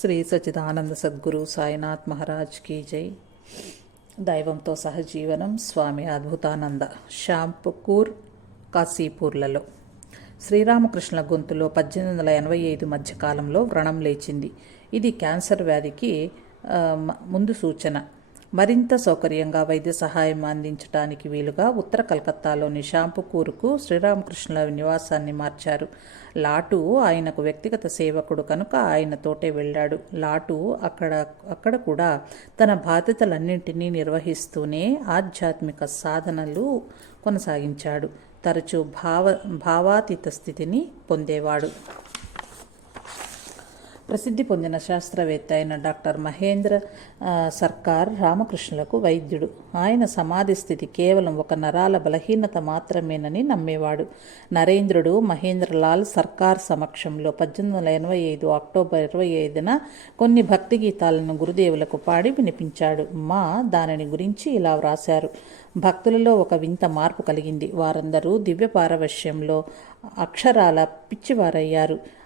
శ్రీ సచిదానంద సద్గురు సాయినాథ్ మహారాజ్ కీ జై. దైవంతో సహజీవనం స్వామి అద్భుతానంద. షాంపుకూర్ కాశీపూర్లలో. శ్రీరామకృష్ణ గొంతులో పద్దెనిమిది వందల ఎనభై ఐదు మధ్యకాలంలో వ్రణం లేచింది. ఇది క్యాన్సర్ వ్యాధికి ముందు సూచన. మరింత సౌకర్యంగా వైద్య సహాయం అందించడానికి వీలుగా ఉత్తర కలకత్తాలోని షాంపుకూరుకు శ్రీరామకృష్ణుల నివాసాన్ని మార్చారు. లాటు ఆయనకు వ్యక్తిగత సేవకుడు కనుక ఆయన తోటే వెళ్ళాడు. లాటు అక్కడ అక్కడ కూడా తన బాధ్యతలన్నింటినీ నిర్వహిస్తూనే ఆధ్యాత్మిక సాధనలు కొనసాగించాడు. తరచూ భావ భావాతీత స్థితిని పొందేవాడు. ప్రసిద్ధి పొందిన శాస్త్రవేత్త అయిన డాక్టర్ మహేంద్ర సర్కార్ రామకృష్ణులకు వైద్యుడు. ఆయన సమాధి స్థితి కేవలం ఒక నరాల బలహీనత మాత్రమేనని నమ్మేవాడు. నరేంద్రుడు మహేంద్రలాల్ సర్కార్ సమక్షంలో పద్దెనిమిది వందల ఎనభై ఐదు అక్టోబర్ ఇరవై ఐదున కొన్ని భక్తి గీతాలను గురుదేవులకు పాడి వినిపించాడు. మా దానిని గురించి ఇలా వ్రాశారు. భక్తులలో ఒక వింత మార్పు కలిగింది. వారందరూ దివ్య పారవశ్యంలో అక్షరాల పిచ్చివారయ్యారు.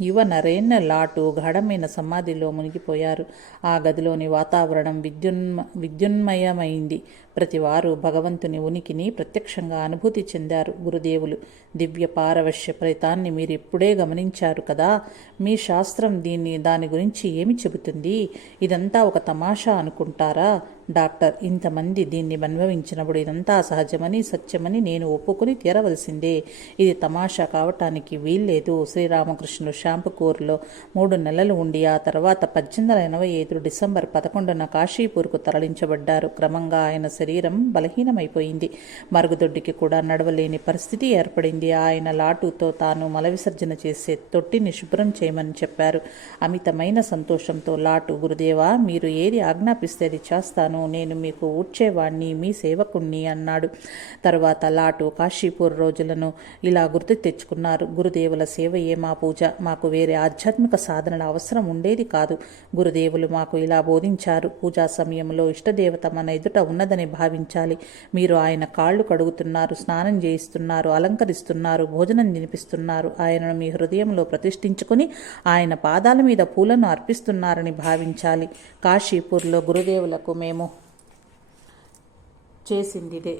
యువ నరేన్న లాటు గాఢమైన సమాధిలో మునిగిపోయారు. ఆ గదిలోని వాతావరణం విద్యున్మ విద్యున్మయమైంది. ప్రతివారు భగవంతుని ఉనికిని ప్రత్యక్షంగా అనుభూతి చెందారు. గురుదేవులు దివ్య పారవశ్య ఫలితాన్ని మీరు ఇప్పుడే గమనించారు కదా? మీ శాస్త్రం దీన్ని దాని గురించి ఏమి చెబుతుంది? ఇదంతా ఒక తమాషా అనుకుంటారా? డాక్టర్ ఇంతమంది దీన్ని అనుభవించినప్పుడు ఇదంతా సహజమని సత్యమని నేను ఒప్పుకొని తీరవలసిందే. ఇది తమాషా కావటానికి వీల్లేదు. శ్రీరామకృష్ణుడు షాంపుకూరులో మూడు నెలలు ఉండి ఆ తర్వాత పద్దెనిమిది వందల ఎనభై ఐదు డిసెంబర్ పదకొండున కాశీపూర్కు తరలించబడ్డారు. క్రమంగా ఆయన శరీరం బలహీనమైపోయింది. మరుగుదొడ్డికి కూడా నడవలేని పరిస్థితి ఏర్పడింది. ఆయన లాటుతో తాను మల విసర్జన చేసే తొట్టిని శుభ్రం చేయమని చెప్పారు. అమితమైన సంతోషంతో లాటు గురుదేవా మీరు ఏది ఆజ్ఞాపిస్తే అది చేస్తాను. నేను మీకు ఊడ్చేవాణ్ణి మీ సేవకుణ్ణి అన్నాడు. తర్వాత లాటు కాశీపూర్ రోజులను ఇలా గుర్తు తెచ్చుకున్నారు. గురుదేవుల సేవయే మా పూజ. మాకు వేరే ఆధ్యాత్మిక సాధనల అవసరం ఉండేది కాదు. గురుదేవులు మాకు ఇలా బోధించారు. పూజా సమయంలో ఇష్టదేవత మన ఎదుట ఉన్నదని భావించాలి. మీరు ఆయన కాళ్ళు కడుగుతున్నారు స్నానం చేయిస్తున్నారు అలంకరిస్తున్నారు భోజనం తినిపిస్తున్నారు. ఆయనను మీ హృదయంలో ప్రతిష్ఠించుకుని ఆయన పాదాల మీద పూలను అర్పిస్తున్నారని భావించాలి. కాశీపూర్లో గురుదేవులకు మేము చేసిందిదే.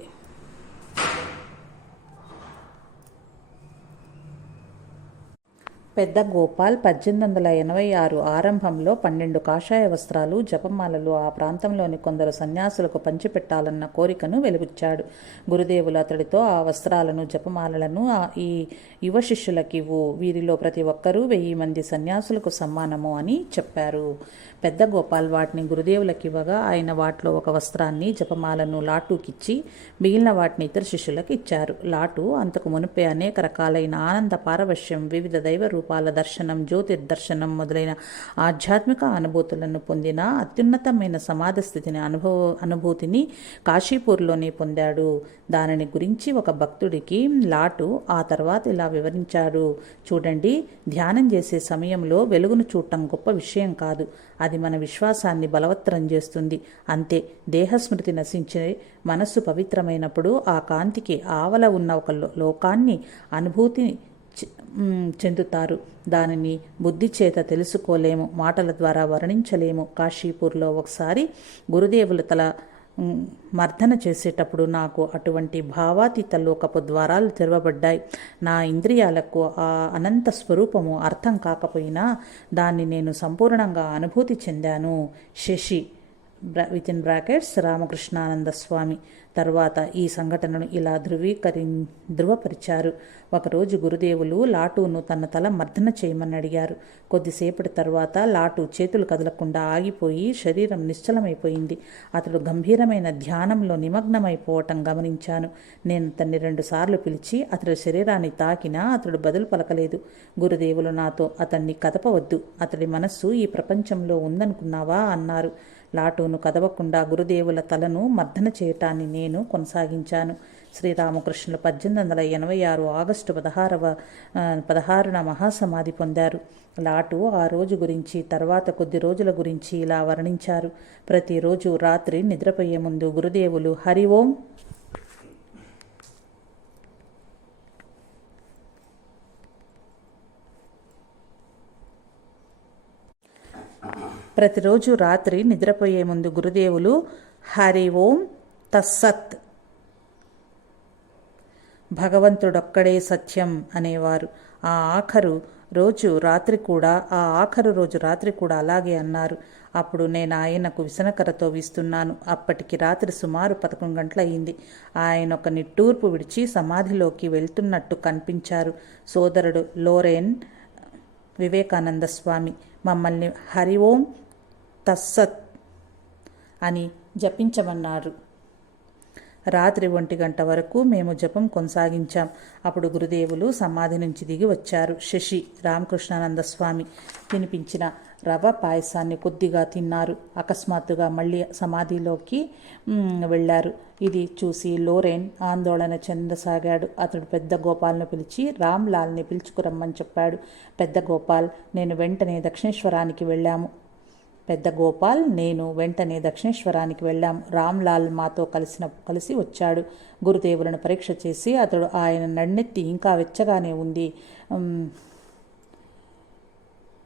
పెద్ద గోపాల్ పద్దెనిమిది వందల ఎనభై ఆరు ఆరంభంలో పన్నెండు కాషాయ వస్త్రాలు జపమాలలు ఆ ప్రాంతంలోని కొందరు సన్యాసులకు పంచిపెట్టాలన్న కోరికను వెలుగుచ్చాడు గురుదేవులు అతడితో ఆ వస్త్రాలను జపమాలలను ఈ యువ శిష్యులకివ్వు వీరిలో ప్రతి ఒక్కరూ వెయ్యి మంది సన్యాసులకు సమ్మానము అని చెప్పారు. పెద్ద గోపాల్ వాటిని గురుదేవులకివ్వగా ఆయన వాటిలో ఒక వస్త్రాన్ని జపమాలను లాటూకిచ్చి మిగిలిన వాటిని ఇతర శిష్యులకు ఇచ్చారు. లాటు అంతకు మునిపే అనేక రకాలైన ఆనంద పారవశ్యం వివిధ దైవ రూపాల దర్శనం జ్యోతిర్దర్శనం మొదలైన ఆధ్యాత్మిక అనుభూతులను పొందిన అత్యున్నతమైన సమాధ స్థితిని అనుభవ అనుభూతిని కాశీపూర్లోనే పొందాడు. దానిని గురించి ఒక భక్తుడికి లాటు ఆ తర్వాత ఇలా వివరించాడు. చూడండి ధ్యానం చేసే సమయంలో వెలుగును చూడటం గొప్ప విషయం కాదు. అది మన విశ్వాసాన్ని బలవత్తరం చేస్తుంది. అంతే దేహస్మృతి నశించే మనస్సు పవిత్రమైనప్పుడు ఆ కాంతికి ఆవల ఉన్న ఒక లో- లోకాన్ని అనుభూతి చెందుతారు. దానిని బుద్ధి చేత తెలుసుకోలేము మాటల ద్వారా వర్ణించలేము. కాశీపూర్లో ఒకసారి గురుదేవుల తల మర్దన చేసేటప్పుడు నాకు అటువంటి భావాతీత లోకపు ద్వారాలు తెరవబడ్డాయి. నా ఇంద్రియాలకు ఆ అనంత స్వరూపము అర్థం కాకపోయినా దాన్ని నేను సంపూర్ణంగా అనుభూతి చెందాను. Shashi with in brackets Ramakrishnananda Swami. తర్వాత ఈ సంఘటనను ఇలా ధృవీకరి ధృవపరిచారు. ఒకరోజు గురుదేవులు లాటూను తన తల మర్దన చేయమని అడిగారు. కొద్దిసేపటి తర్వాత లాటు చేతులు కదలకుండా ఆగిపోయి శరీరం నిశ్చలమైపోయింది. అతడు గంభీరమైన ధ్యానంలో నిమగ్నమైపోవటం గమనించాను. నేను అతన్ని రెండుసార్లు పిలిచి అతడి శరీరాన్ని తాకినా అతడు బదులు పలకలేదు. గురుదేవులు నాతో అతన్ని కదపవద్దు. అతడి మనస్సు ఈ ప్రపంచంలో ఉందనుకున్నావా? అన్నారు. లాటూను కదవకుండా గురుదేవుల తలను మర్దన చేయటాన్ని నేను కొనసాగించాను. శ్రీరామకృష్ణులు పద్దెనిమిది వందల ఎనభై ఆరు ఆగస్టు పదహారవ పదహారున మహాసమాధి పొందారు. లాటు ఆ రోజు గురించి తర్వాత కొద్ది రోజుల గురించి ఇలా వర్ణించారు. ప్రతిరోజు రాత్రి నిద్రపోయే ముందు గురుదేవులు హరి ఓం ప్రతిరోజు రాత్రి నిద్రపోయే ముందు గురుదేవులు హరి ఓం తస్సత్. భగవంతుడొక్కడే సత్యం అనేవారు. ఆ ఆఖరు రోజు రాత్రి కూడా ఆ ఆఖరు రోజు రాత్రి కూడా అలాగే అన్నారు. అప్పుడు నేను ఆయనకు విసనకరతో వీస్తున్నాను. అప్పటికి రాత్రి సుమారు పదకొండు గంటలయ్యింది. ఆయన ఒక నిట్టూర్పు విడిచి సమాధిలోకి వెళ్తున్నట్టు కనిపించారు. సోదరుడు లోరెన్ వివేకానంద స్వామి మమ్మల్ని హరి ఓం తస్సత్ అని జపించమన్నారు. రాత్రి ఒంటి గంట వరకు మేము జపం కొనసాగించాం. అప్పుడు గురుదేవులు సమాధి నుంచి దిగి వచ్చారు. శశి రామకృష్ణానంద స్వామి తినిపించిన రవ పాయసాన్ని కొద్దిగా తిన్నారు. అకస్మాత్తుగా మళ్ళీ సమాధిలోకి వెళ్ళారు. ఇది చూసి లోరెన్ ఆందోళన చెందసాగాడు. అతడు పెద్ద గోపాల్ను పిలిచి రామ్లాల్ని పిలుచుకురమ్మని చెప్పాడు. పెద్ద గోపాల్ నేను వెంటనే దక్షిణేశ్వరానికి వెళ్ళాము. పెద్ద గోపాల్ నేను వెంటనే దక్షిణేశ్వరానికి వెళ్ళాం. రామ్లాల్ మాతో కలిసిన కలిసి వచ్చాడు. గురుదేవులను పరీక్ష చేసి అతడు ఆయన నన్నెత్తి ఇంకా వెచ్చగానే ఉంది.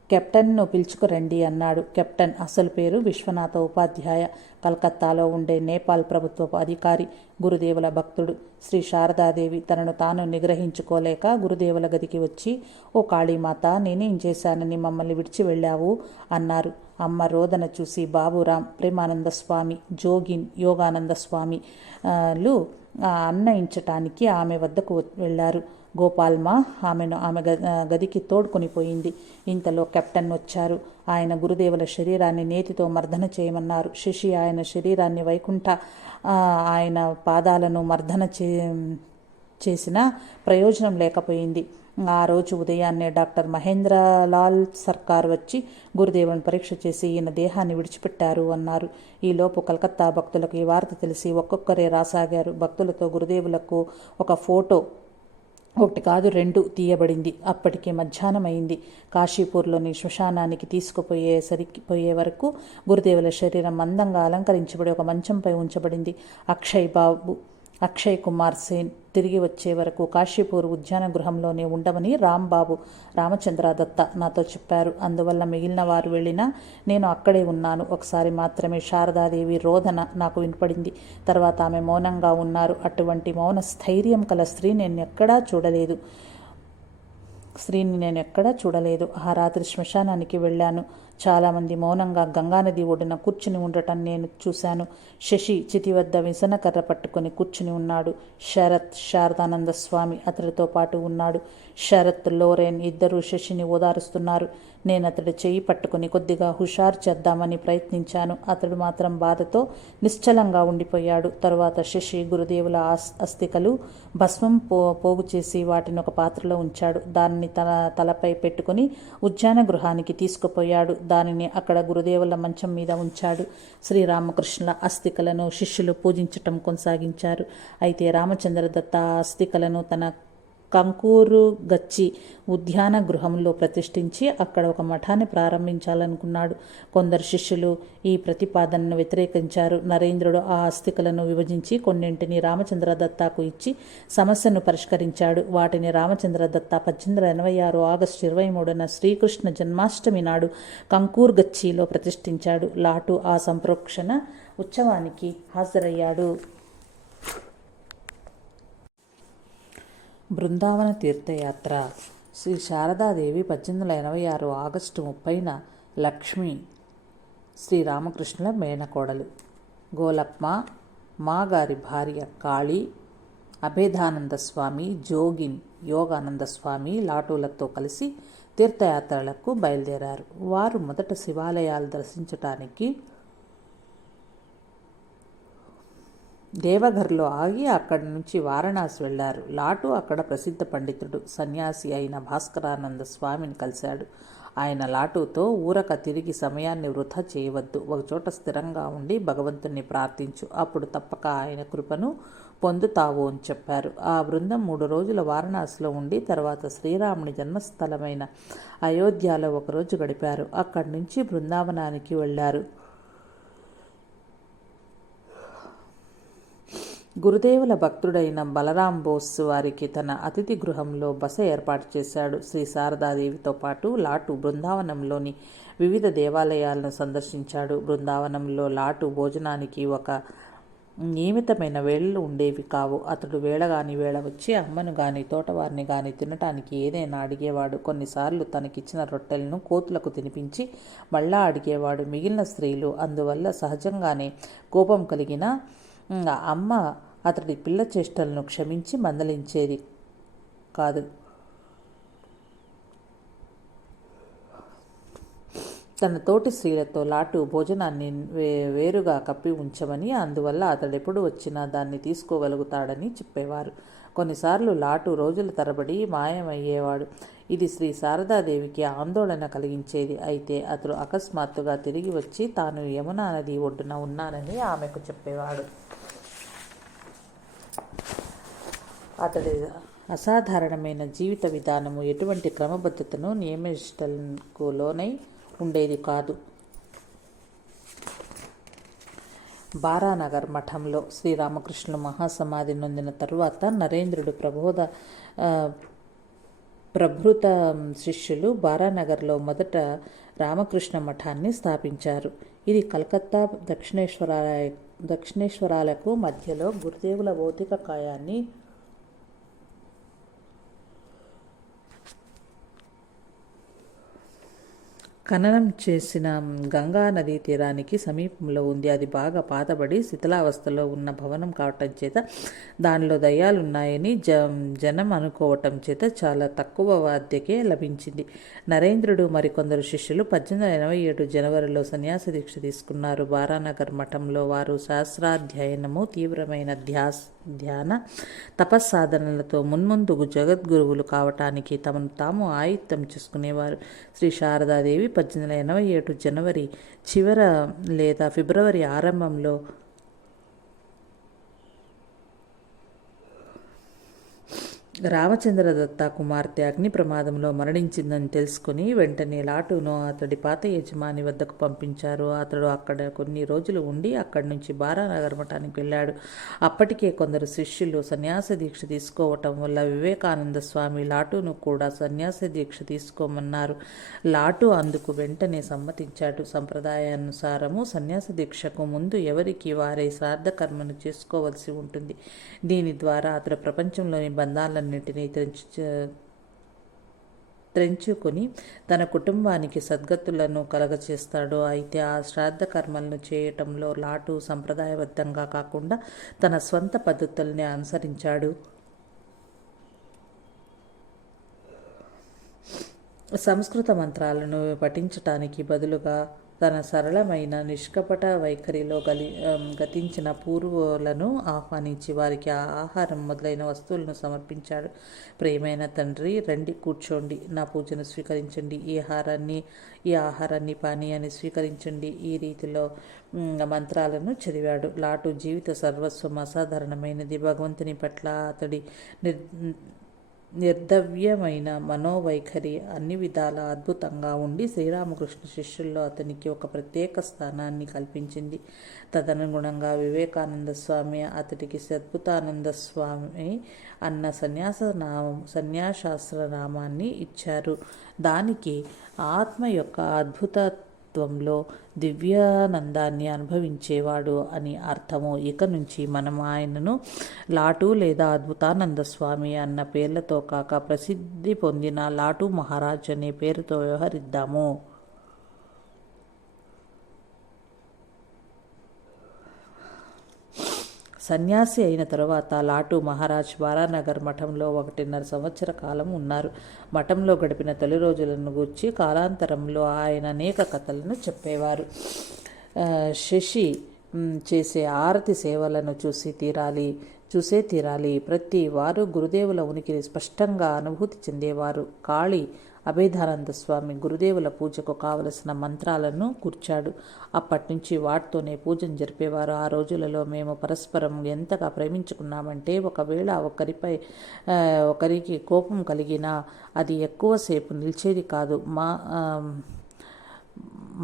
కెప్టెన్ను పిలుచుకురండి అన్నాడు. కెప్టెన్ అసలు పేరు విశ్వనాథ ఉపాధ్యాయ. కలకత్తాలో ఉండే నేపాల్ ప్రభుత్వపు అధికారి గురుదేవుల భక్తుడు శ్రీ శారదాదేవి తనను తాను నిగ్రహించుకోలేక గురుదేవుల గదికి వచ్చి ఓ కాళీమాత నేనేం చేశానని మమ్మల్ని విడిచి వెళ్ళావు? అన్నారు. అమ్మ రోదన చూసి బాబురాం ప్రేమానంద స్వామి జోగిన్ యోగానంద స్వామి లు అన్నయించటానికి ఆమె వద్దకు వెళ్ళారు. గోపాల్మ ఆమెను ఆమె గదికి తోడుకొని పోయింది. ఇంతలో కెప్టెన్ వచ్చారు. ఆయన గురుదేవుల శరీరాన్ని నేతితో మర్దన చేయమన్నారు. శశి ఆయన శరీరాన్ని వైకుంఠ ఆయన పాదాలను మర్దన చే చేసిన ప్రయోజనం లేకపోయింది. ఆ రోజు ఉదయాన్నే డాక్టర్ మహేంద్రలాల్ సర్కార్ వచ్చి గురుదేవుని పరీక్ష చేసి ఈయన దేహాన్ని విడిచిపెట్టారు అన్నారు. ఈలోపు కలకత్తా భక్తులకు ఈ వార్త తెలిసి ఒక్కొక్కరే రాసాగారు. భక్తులతో గురుదేవులకు ఒక ఫోటో ఒకటి కాదు రెండు తీయబడింది. అప్పటికే మధ్యాహ్నం అయింది కాశీపూర్లోని శ్మశానానికి తీసుకుపోయేసరికి పోయే వరకు గురుదేవుల శరీరం అందంగా అలంకరించబడి ఒక మంచంపై ఉంచబడింది. అక్షయ్ బాబు అక్షయ్ కుమార్ సేన్ తిరిగి వచ్చే వరకు కాశీపూర్ ఉద్యాన గృహంలోనే ఉండమని రాంబాబు రామచంద్ర దత్త నాతో చెప్పారు. అందువల్ల మిగిలిన వారు వెళ్ళినా నేను అక్కడే ఉన్నాను. ఒకసారి మాత్రమే శారదాదేవి రోదన నాకు వినపడింది. తర్వాత ఆమె మౌనంగా ఉన్నారు. అటువంటి మౌన స్థైర్యం కల స్త్రీ నేను ఎక్కడా చూడలేదు. స్త్రీని నేను ఎక్కడా చూడలేదు. ఆ రాత్రి శ్మశానానికి వెళ్ళాను. చాలామంది మౌనంగా గంగానది ఒడ్డున కూర్చుని ఉండటం నేను చూశాను. శశి చితి వద్ద విసనకర్ర పట్టుకొని కూర్చుని ఉన్నాడు. శరత్ శారదానంద స్వామి అతడితో పాటు ఉన్నాడు. శరత్ లోరెన్ ఇద్దరూ శశిని ఓదారుస్తున్నారు. నేను అతడి చెయ్యి పట్టుకుని కొద్దిగా హుషారు చేద్దామని ప్రయత్నించాను. అతడు మాత్రం బాధతో నిశ్చలంగా ఉండిపోయాడు. తరువాత శశి గురుదేవుల ఆస్- అస్థికలు భస్మం పో పోగు చేసి వాటిని ఒక పాత్రలో ఉంచాడు. దానిని తన తలపై పెట్టుకుని ఉద్యాన గృహానికి తీసుకుపోయాడు. దానిని అక్కడ గురుదేవుల మంచం మీద ఉంచాడు. శ్రీరామకృష్ణుల అస్థికలను శిష్యులు పూజించటం కొనసాగించారు. అయితే రామచంద్ర దత్త అస్థికలను తన కంకూరు గచ్చి ఉద్యాన గృహంలో ప్రతిష్ఠించి అక్కడ ఒక మఠాన్ని ప్రారంభించాలనుకున్నాడు. కొందరు శిష్యులు ఈ ప్రతిపాదనను వ్యతిరేకించారు. నరేంద్రుడు ఆ ఆస్తికలను విభజించి కొన్నింటిని రామచంద్ర దత్తాకు ఇచ్చి సమస్యను పరిష్కరించాడు. వాటిని రామచంద్ర దత్త పద్దెనిమిది వందల ఎనభై ఆరు ఆగస్టు ఇరవై మూడున శ్రీకృష్ణ జన్మాష్టమి నాడు కంకూర్ గచ్చిలో ప్రతిష్ఠించాడు. లాటు ఆ సంప్రోక్షణ ఉత్సవానికి హాజరయ్యాడు. బృందావన తీర్థయాత్ర. శ్రీ శారదాదేవి పద్దెనిమిది వందల ఎనభై ఆరు ఆగస్టు ముప్పైన లక్ష్మి. శ్రీరామకృష్ణుల మేనకోడలు. గోలప్మ మా గారి భార్య కాళీ అభేదానంద స్వామి జోగిన్ యోగానంద స్వామి లాటూలతో కలిసి తీర్థయాత్రలకు బయలుదేరారు. వారు మొదట శివాలయాలు దర్శించటానికి దేవఘర్లో ఆగి అక్కడి నుంచి వారణాసి వెళ్ళారు. లాటు అక్కడ ప్రసిద్ధ పండితుడు సన్యాసి అయిన భాస్కరానంద స్వామిని కలిశాడు. ఆయన లాటుతో ఊరక తిరిగి సమయాన్ని వృధా చేయవద్దు. ఒకచోట స్థిరంగా ఉండి భగవంతుణ్ణి ప్రార్థించు. అప్పుడు తప్పక ఆయన కృపను పొందుతావు అని చెప్పారు. ఆ బృందం మూడు రోజుల వారణాసిలో ఉండి తర్వాత శ్రీరాముని జన్మస్థలమైన అయోధ్యలో ఒకరోజు గడిపారు. అక్కడి నుంచి బృందావనానికి వెళ్ళారు గురుదేవుల భక్తుడైన బలరాం బోస్ వారికి తన అతిథి గృహంలో బస ఏర్పాటు చేశాడు. శ్రీ శారదాదేవితో పాటు లాటు బృందావనంలోని వివిధ దేవాలయాలను సందర్శించాడు. బృందావనంలో లాటు భోజనానికి ఒక నియమితమైన వేళలు ఉండేవి కావు. అతడు వేళగాని వేళ వచ్చి అమ్మను గాని తోటవారిని గాని తినటానికి ఏదైనా అడిగేవాడు. కొన్నిసార్లు తనకిచ్చిన రొట్టెలను కోతులకు తినిపించి మళ్ళా అడిగేవాడు. మిగిలిన స్త్రీలు అందువల్ల సహజంగానే కోపం కలిగిన అమ్మ అతడి పిల్ల చేష్టలను క్షమించి మందలించేది కాదు. తన తోటి స్త్రీలతో లాటు భోజనాన్ని వే వేరుగా కప్పి ఉంచమని అందువల్ల అతడెప్పుడు వచ్చినా దాన్ని తీసుకోగలుగుతాడని చెప్పేవారు. కొన్నిసార్లు లాటు రోజుల తరబడి మాయమయ్యేవాడు. ఇది శ్రీ శారదాదేవికి ఆందోళన కలిగించేది. అయితే అతడు అకస్మాత్తుగా తిరిగి వచ్చి తాను యమునా నది ఒడ్డున ఉన్నానని ఆమెకు చెప్పేవాడు. అతడి అసాధారణమైన జీవిత విధానము ఎటువంటి క్రమబద్ధతను నియమిష్టలకు లోనై ఉండేది కాదు. బారానగర్ మఠంలో శ్రీరామకృష్ణులు మహాసమాధి నొందిన తరువాత నరేంద్రుడు ప్రబోధ ప్రభృత శిష్యులు బారానగర్లో మొదట రామకృష్ణ మఠాన్ని స్థాపించారు. ఇది కలకత్తా దక్షిణేశ్వరాలయ దక్షిణేశ్వరాలకు మధ్యలో గురుదేవుల భౌతిక కాయాన్ని ఖననం చేసిన. గంగా నదీ తీరానికి సమీపంలో ఉంది. అది బాగా పాతబడి శిథిలావస్థలో ఉన్న భవనం కావటం చేత దానిలో దయ్యాలున్నాయని జ జనం అనుకోవటం చేత చాలా తక్కువ వాద్యకే లభించింది. నరేంద్రుడు మరికొందరు శిష్యులు పద్దెనిమిది వందల ఎనభై ఏడు జనవరిలో సన్యాస దీక్ష తీసుకున్నారు. బారానగర్ మఠంలో వారు శాస్త్రాధ్యయనము తీవ్రమైన ధ్యాస్ ధ్యాన తపస్సాధనలతో మున్ముందుకు జగద్గురువులు కావటానికి తమను తాము ఆయుత్తం చేసుకునేవారు. శ్రీ శారదాదేవి పద్దెనిమిది వందల ఎనభై ఏడు జనవరి చివర లేదా ఫిబ్రవరి ఆరంభంలో రామచంద్రదత్త కుమార్తె అగ్ని ప్రమాదంలో మరణించిందని తెలుసుకుని వెంటనే లాటును అతడి పాత యజమాని వద్దకు పంపించారు. అతడు అక్కడ కొన్ని రోజులు ఉండి అక్కడి నుంచి బారానగర్ మఠానికి వెళ్ళాడు. అప్పటికే కొందరు శిష్యులు సన్యాస దీక్ష తీసుకోవటం వల్ల వివేకానంద స్వామి లాటును కూడా సన్యాస దీక్ష తీసుకోమన్నారు. లాటు అందుకు వెంటనే సమ్మతించాడు. సంప్రదాయానుసారము సన్యాస దీక్షకు ముందు ఎవరికి వారే శ్రాద్ధ కర్మను చేసుకోవలసి ఉంటుంది. దీని ద్వారా అతడు ప్రపంచంలోని బంధాలను అన్నింటినీ తెంచు త్రెంచుకొని తన కుటుంబానికి సద్గతులను కలగచేస్తాడు. అయితే ఆ శ్రాద్ధ కర్మలను చేయటంలో లాటు సంప్రదాయబద్ధంగా కాకుండా తన స్వంత పద్ధతుల్ని అనుసరించాడు. సంస్కృత మంత్రాలను పఠించటానికి బదులుగా తన సరళమైన నిష్కపట వైఖరిలో గలి గతించిన పూర్వులను ఆహ్వానించి వారికి ఆహారం మొదలైన వస్తువులను సమర్పించాడు. ప్రేమైన తండ్రి రండి కూర్చోండి. నా పూజను స్వీకరించండి. ఈ ఆహారాన్ని ఈ ఆహారాన్ని పానీయాన్ని స్వీకరించండి. ఈ రీతిలో మంత్రాలను చదివాడు. లాటు జీవిత సర్వస్వం అసాధారణమైనది. భగవంతుని పట్ల అతడి నిర్ నిర్దవ్యమైన మనోవైఖరి అన్ని విధాల అద్భుతంగా ఉండి శ్రీరామకృష్ణ శిష్యుల్లో అతనికి ఒక ప్రత్యేక స్థానాన్ని కల్పించింది. తదనుగుణంగా వివేకానంద స్వామి అతడికి సద్భుతానంద స్వామి అన్న సన్యాస నామం సన్యాసాస్త్ర నామాన్ని ఇచ్చారు. దానికి ఆత్మ యొక్క అద్భుత తత్వంలో దివ్యానందాన్ని అనుభవించేవాడు అని అర్థము. ఇక నుంచి మనం ఆయనను లాటు లేదా అద్భుతానంద స్వామి అన్న పేర్లతో కాక ప్రసిద్ధి పొందిన లాటు మహారాజ్ అనే పేరుతో వ్యవహరిద్దాము. సన్యాసి అయిన తరువాత లాటు మహారాజ్ బారానగర్ మఠంలో ఒకటిన్నర సంవత్సర కాలం ఉన్నారు. మఠంలో గడిపిన తొలి రోజులను గూర్చి కాలాంతరంలో ఆయన అనేక కథలను చెప్పేవారు. శశి చేసే ఆరతి సేవలను చూసి తీరాలి చూసే తీరాలి. ప్రతి వారు గురుదేవుల ఉనికిని స్పష్టంగా అనుభూతి చెందేవారు. కాళీ అభేదానంద స్వామి గురుదేవుల పూజకు కావలసిన మంత్రాలను కూర్చాడు. అప్పటి నుంచి వాటితోనే పూజను జరిపేవారు. ఆ రోజులలో మేము పరస్పరం ఎంతగా ప్రేమించుకున్నామంటే ఒకవేళ ఒకరిపై ఒకరికి కోపం కలిగినా అది ఎక్కువసేపు నిలిచేది కాదు. మా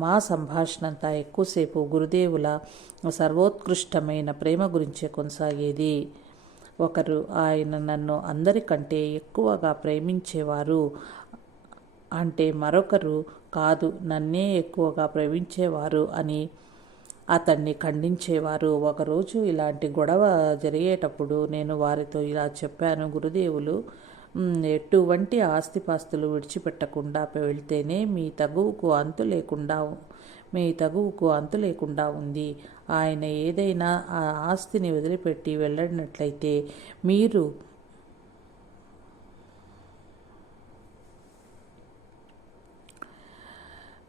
మా సంభాషణ అంతా ఎక్కువసేపు గురుదేవుల సర్వోత్కృష్టమైన ప్రేమ గురించే కొనసాగేది. ఒకరు ఆయన నన్ను అందరికంటే ఎక్కువగా ప్రేమించేవారు. అంటే మరొకరు కాదు నన్నే ఎక్కువగా ప్రేమించేవారు అని అతన్ని ఖండించేవారు. ఒకరోజు ఇలాంటి గొడవ జరిగేటప్పుడు నేను వారితో ఇలా చెప్పాను గురుదేవులు ఎటువంటి ఆస్తిపాస్తులు విడిచిపెట్టకుండా వెళ్తేనే మీ తగువుకు అంతు లేకుండా మీ తగువుకు అంతు లేకుండా ఉంది. ఆయన ఏదైనా ఆ ఆస్తిని వదిలిపెట్టి వెళ్ళినట్లయితే మీరు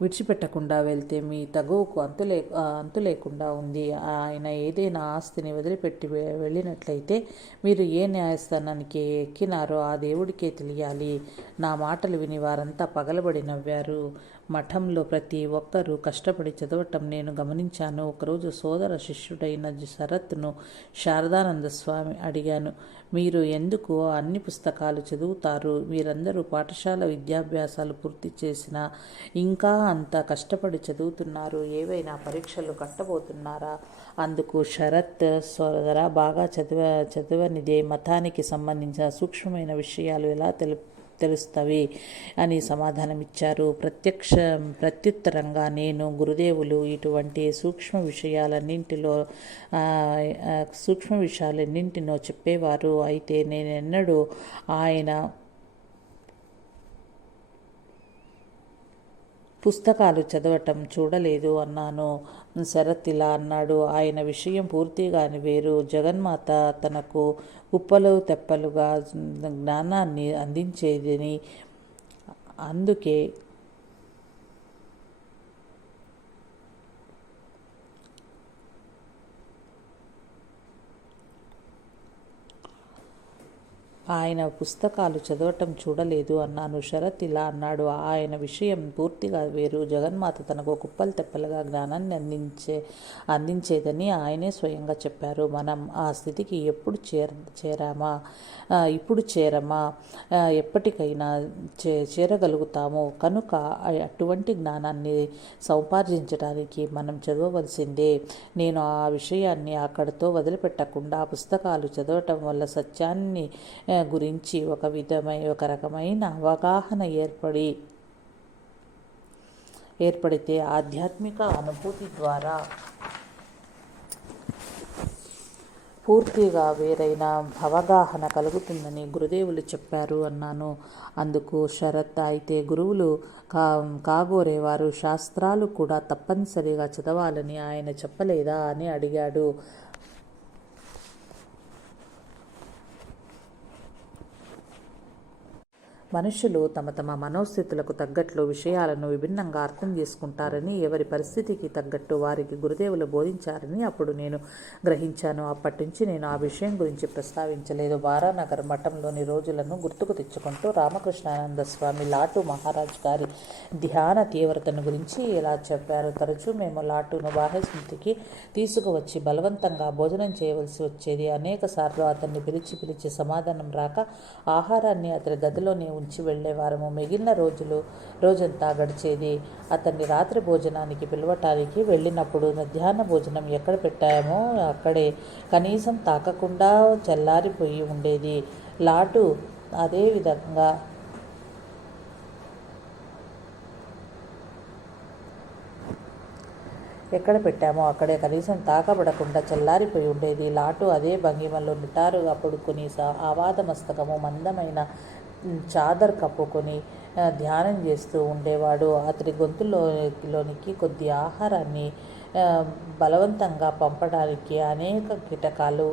విడిచిపెట్టకుండా వెళ్తే మీ తగువకు అంతు లే అంతు లేకుండా ఉంది. ఆయన ఏదైనా ఆస్తిని వదిలిపెట్టి వెళ్ళినట్లయితే మీరు ఏ న్యాయస్థానానికి ఎక్కినారో ఆ దేవుడికే తెలియాలి. నా మాటలు విని వారంతా పగలబడి నవ్వారు. మఠంలో ప్రతి ఒక్కరూ కష్టపడి చదవటం నేను గమనించాను. ఒకరోజు సోదర శిష్యుడైన శరత్ను శారదానంద స్వామి అడిగాను మీరు ఎందుకు అన్ని పుస్తకాలు చదువుతారు? మీరందరూ పాఠశాల విద్యాభ్యాసాలు పూర్తి చేసిన ఇంకా అంత కష్టపడి చదువుతున్నారు. ఏవైనా పరీక్షలు కట్టబోతున్నారా? అందుకు శరత్ సోదర బాగా చదివ చదవనిదే. మతానికి సంబంధించిన సూక్ష్మమైన విషయాలు ఎలా తెలు తెలుస్తవి అని సమాధానమిచ్చారు. ప్రత్యక్ష ప్రత్యుత్తరంగా నేను గురుదేవులు ఇటువంటి సూక్ష్మ విషయాలన్నింటిలో సూక్ష్మ విషయాలన్నింటినో చెప్పేవారు. అయితే నేనెన్నడూ ఆయన పుస్తకాలు చదవటం చూడలేదు అన్నాను. శరత్ ఇలా అన్నాడు ఆయన విషయం పూర్తిగాని వేరు. జగన్మాత తనకు కుప్పలు తెప్పలుగా జ్ఞానాన్ని అందించేదని అందుకే ఆయన పుస్తకాలు చదవటం చూడలేదు అన్నాను. శరత్ ఇలా అన్నాడు. ఆయన విషయం పూర్తిగా వేరు. జగన్మాత తనకు కుప్పలు తెప్పలుగా జ్ఞానాన్ని అందించే అందించేదని ఆయనే స్వయంగా చెప్పారు. మనం ఆ స్థితికి ఎప్పుడు చేర చేరామా? ఇప్పుడు చేరమా? ఎప్పటికైనా చే చేరగలుగుతాము. కనుక అటువంటి జ్ఞానాన్ని సముపార్జించడానికి మనం చదవవలసిందే. నేను ఆ విషయాన్ని అక్కడితో వదిలిపెట్టకుండా పుస్తకాలు చదవటం వల్ల సత్యాన్ని గురించి ఒక విధమైన ఒక రకమైన అవగాహన ఏర్పడి ఏర్పడితే ఆధ్యాత్మిక అనుభూతి ద్వారా పూర్తిగా వేరైన అవగాహన కలుగుతుందని గురుదేవులు చెప్పారు అన్నాను. అందుకు శరత్ అయితే గురువులు కా కాగోరేవారు శాస్త్రాలు కూడా తప్పనిసరిగా చదవాలని ఆయన చెప్పలేదా అని అడిగాడు. మనుషులు తమ తమ మనోస్థితులకు తగ్గట్లు విషయాలను విభిన్నంగా అర్థం చేసుకుంటారని ఎవరి పరిస్థితికి తగ్గట్టు వారికి గురుదేవులు బోధించారని అప్పుడు నేను గ్రహించాను. అప్పటి నుంచి నేను ఆ విషయం గురించి ప్రస్తావించలేదు. బారానగర్ మఠంలోని రోజులను గుర్తుకు తెచ్చుకుంటూ రామకృష్ణానంద స్వామి లాటు మహారాజ్ గారి ధ్యాన తీవ్రతను గురించి ఇలా చెప్పారు. తరచూ మేము లాటును బాహ్య తీసుకువచ్చి బలవంతంగా భోజనం చేయవలసి వచ్చేది. అనేక సార్లు అతన్ని పిలిచి పిలిచి సమాధానం రాక ఆహారాన్ని అతని గదిలోనే ఉంచి వెళ్ళేవారము మిగిలిన రోజులు రోజంతా గడిచేది అతన్ని రాత్రి భోజనానికి పిలవటానికి వెళ్ళినప్పుడు మధ్యాహ్న భోజనం ఎక్కడ పెట్టామో అక్కడే కనీసం తాకకుండా చల్లారిపోయి ఉండేది. లాటు అదే విధంగా ఎక్కడ పెట్టామో అక్కడే కనీసం తాకబడకుండా చల్లారిపోయి ఉండేది. లాటు అదే భంగిమలో నిటారుగా పడుకుని సా- ఆవాద మస్తకము మందమైన చాదర్ కప్పుకొని ధ్యానం చేస్తూ ఉండేవాడు. అతడి గొంతులోనికి కొద్ది ఆహారాన్ని బలవంతంగా పంపడానికి అనేక కీటకాలు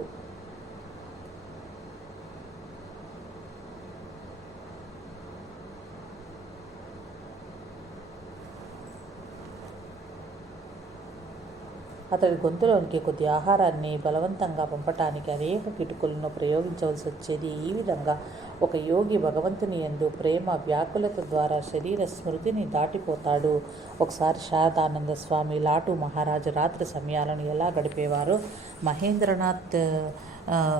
అతడి గొంతులోనికి కొద్ది ఆహారాన్ని బలవంతంగా పంపటానికి అనేక కిటుకులను ప్రయోగించవలసి వచ్చేది ఈ విధంగా. ఒక యోగి భగవంతుని యందు ప్రేమ వ్యాకులత ద్వారా శరీర స్మృతిని దాటిపోతాడు. ఒకసారి శారదానంద స్వామి లాటు మహారాజు రాత్రి సమయాలను ఎలా గడిపేవారో మహేంద్రనాథ్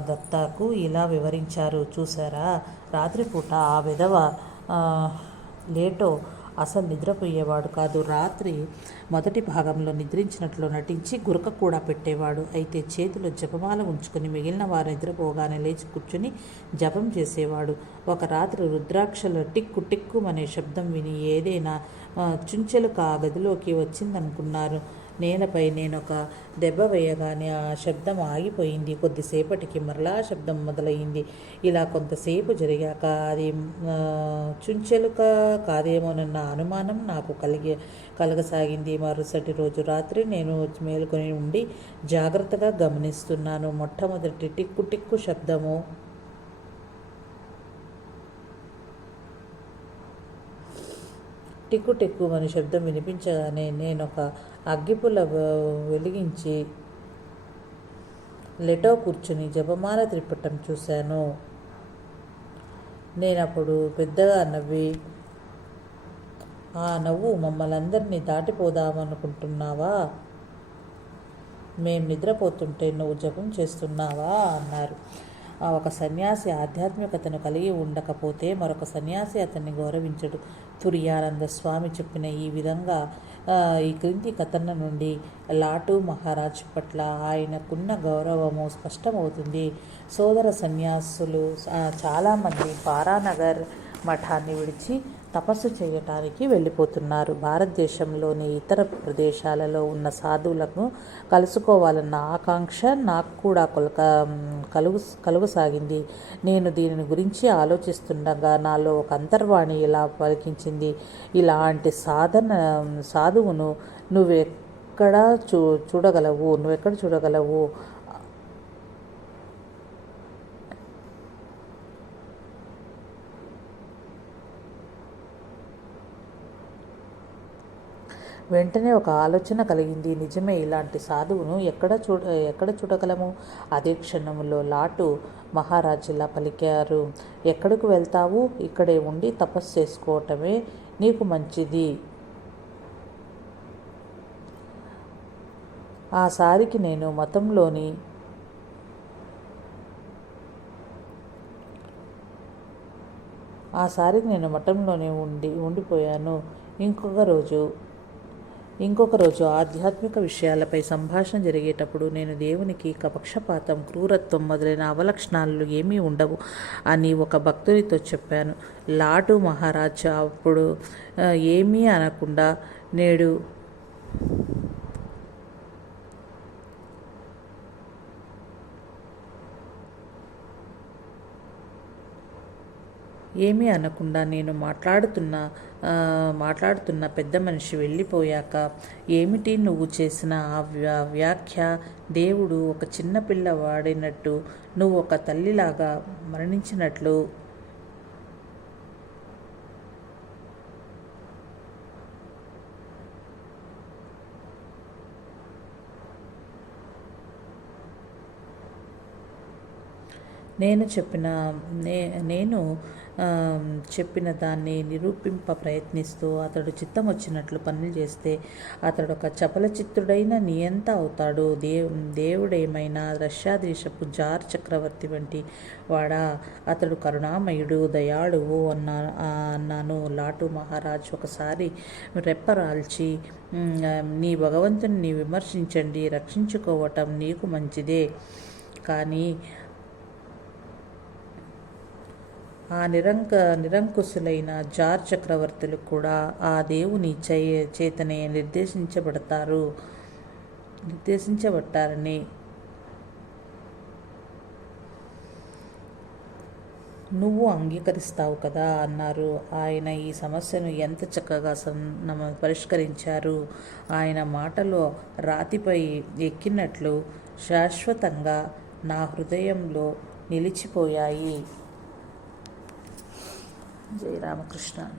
దత్తాకు ఇలా వివరించారు. చూసారా రాత్రిపూట ఆ విధవ లేటో అసలు నిద్రపోయేవాడు కాదు. రాత్రి మొదటి భాగంలో నిద్రించినట్లు నటించి గురక కూడా పెట్టేవాడు. అయితే చేతిలో జపమాల ఉంచుకుని మిగిలిన వారు నిద్రపోగానే లేచి కూర్చుని జపం చేసేవాడు. ఒక రాత్రి రుద్రాక్షల టిక్కు టిక్కు అనే శబ్దం విని ఏదైనా చుంచెలుక కా గదిలోకి వచ్చిందనుకున్నారు. నేలపై నేనొక దెబ్బ వేయగానే ఆ శబ్దం ఆగిపోయింది. కొద్దిసేపటికి మరలా శబ్దం మొదలైంది ఇలా కొంతసేపు జరిగాక అది చుంచెలుక కాదేమోనన్న అనుమానం నాకు కలిగి కలగసాగింది. మరుసటి రోజు రాత్రి నేను మేలుకొని ఉండి జాగ్రత్తగా గమనిస్తున్నాను. మొట్టమొదటి టిక్కు టిక్కు శబ్దము టిక్కు టిక్కు అని శబ్దం వినిపించగానే నేను ఒక అగ్గిపుల్ల వెలిగించి లెటో కూర్చుని జపమాల త్రిపటం చూశాను. నేనప్పుడు పెద్దగా నవ్వి ఆ నవ్వు మమ్మల్ని అందరినీ దాటిపోదామనుకుంటున్నావా? మేం నిద్రపోతుంటే నువ్వు జపం చేస్తున్నావా? అన్నారు. ఒక సన్యాసి ఆధ్యాత్మికతను కలిగి ఉండకపోతే మరొక సన్యాసి అతన్ని గౌరవించడు. తురియానంద స్వామి చెప్పిన ఈ విధంగా ఈ క్రింది కథన నుండి లాటు మహారాజ్ పట్ల ఆయనకున్న గౌరవము స్పష్టమవుతుంది. సోదర సన్యాసులు చాలామంది పారానగర్ మఠాన్ని విడిచి తపస్సు చేయటానికి వెళ్ళిపోతున్నారు. భారతదేశంలోని ఇతర ప్రదేశాలలో ఉన్న సాధువులను కలుసుకోవాలన్న ఆకాంక్ష నాకు కూడా కొలక కలుగు కలుగసాగింది. నేను దీని గురించి ఆలోచిస్తుండగా నాలో ఒక అంతర్వాణి ఇలా పలికించింది? ఇలాంటి సాధన సాధువును నువ్వెక్కడ చూ చూడగలవు? నువ్వెక్కడ చూడగలవు? వెంటనే ఒక ఆలోచన కలిగింది. నిజమే ఇలాంటి సాధువును ఎక్కడ చూడ ఎక్కడ చూడగలము? అదే క్షణంలో లాటు మహారాజులా పలికారు. ఎక్కడికి వెళ్తావు? ఇక్కడే ఉండి తపస్సు చేసుకోవటమే నీకు మంచిది. ఆ సారికి నేను మతంలోని ఆ సారికి నేను మఠంలోనే ఉండి ఉండిపోయాను. ఇంకొక రోజు ఇంకొక రోజు ఆధ్యాత్మిక విషయాలపై సంభాషణ జరిగేటప్పుడు నేను దేవునికి కపక్షపాతం క్రూరత్వం మొదలైన అవలక్షణాలు ఏమీ ఉండవు అని ఒక భక్తునితో చెప్పాను. లాటు మహారాజ్ అప్పుడు ఏమీ అనకుండా నేడు ఏమీ అనకుండా నేను మాట్లాడుతున్న మాట్లాడుతున్న పెద్ద మనిషి వెళ్ళిపోయాక ఏమిటి నువ్వు చేసిన ఆ వ్యాఖ్య? దేవుడు ఒక చిన్నపిల్ల వాడినట్టు నువ్వు ఒక తల్లిలాగా మరణించినట్లు. నేను చెప్పిన నే నేను చెప్పిన దాన్ని నిరూపింప ప్రయత్నిస్తూ అతడు చిత్తం వచ్చినట్లు పనులు చేస్తే అతడు ఒక చపల చిత్తుడైన నియంత అవుతాడు. దేవ్ దేవుడేమైనా రష్యా దేశపు జార్ చక్రవర్తి వంటి వాడా? అతడు కరుణామయుడు దయాళువు అన్నా అన్నాను. లాటు మహారాజ్ ఒకసారి రెప్పరాల్చి నీ భగవంతుని విమర్శించండి. రక్షించుకోవటం నీకు మంచిదే. కానీ ఆ నిరంక నిరంకుశులైన జార్ చక్రవర్తులు కూడా ఆ దేవుని చే చేతనే నిర్దేశించబడతారు. నిర్దేశించబడ్డారని నువ్వు అంగీకరిస్తావు కదా అన్నారు. ఆయన ఈ సమస్యను ఎంత చక్కగా పరిష్కరించారు. ఆయన మాటలో రాతిపై ఎక్కినట్లు శాశ్వతంగా నా హృదయంలో నిలిచిపోయాయి. జై రామకృష్ణ జై